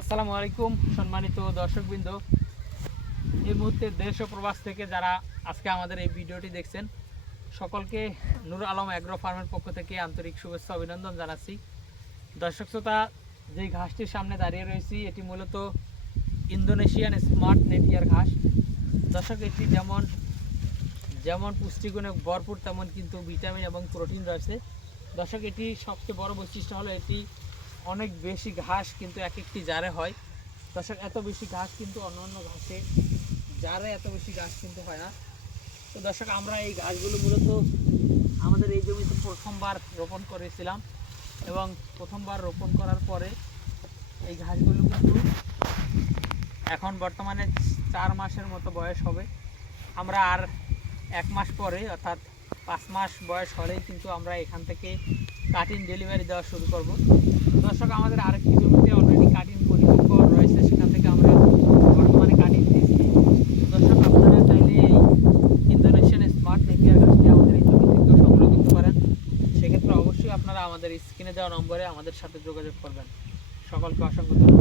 আসসালামু আলাইকুম সম্মানিত দর্শকবৃন্দ। এই মুহূর্তে দেশ ও প্রবাস থেকে যারা আজকে আমাদের এই ভিডিওটি দেখছেন, সকলকে নূর আলম অ্যাগ্রো ফার্মের পক্ষ থেকে আন্তরিক শুভেচ্ছা অভিনন্দন জানাচ্ছি। দর্শক শ্রোতা, যে ঘাসটির সামনে দাঁড়িয়ে রয়েছি এটি মূলত ইন্দোনেশিয়ান স্মার্ট নেপিয়ার ঘাস। দর্শক, এটি যেমন যেমন পুষ্টিগুণে ভরপুর তেমন কিন্তু ভিটামিন এবং প্রোটিন রয়েছে। দর্শক, এটি সবচেয়ে বড় বৈশিষ্ট্য হলো এটি অনেক বেশি ঘাস কিন্তু এক একটি জারে হয়। দর্শক, এত বেশি ঘাস কিন্তু অন্যান্য ঘাসে জারে এত বেশি ঘাস কিন্তু হয় না। তো দর্শক, আমরা এই ঘাসগুলো মূলত আমাদের এই জমিতে প্রথমবার রোপণ করেছিলাম এবং প্রথমবার রোপণ করার পরে এই ঘাসগুলো কিন্তু এখন বর্তমানে 4 মাসের মতো বয়স হবে। আমরা আর 1 মাস পরে অর্থাৎ 5 মাস বয়স হলেই কিন্তু আমরা এখান থেকে কাটিং ডেলিভারি দেওয়া শুরু করব। দর্শক, আমাদের আরেকটি জমিতে অলরেডি কাটিং পরিপক্ক রয়েছে, সেখান থেকে আমরা বর্তমানে কাটিং দিচ্ছি। দর্শক, আপনারা চাইলে এই ইন্দোনেশিয়ান স্মার্ট নেপিয়ার ঘাসটি আমাদের এই জমি থেকেও সংগ্রহ করতে পারেন। সেক্ষেত্রে অবশ্যই আপনারা আমাদের স্ক্রিনে দেওয়া নম্বরে আমাদের সাথে যোগাযোগ করবেন। সকলকে অসংখ্য ধন্যবাদ।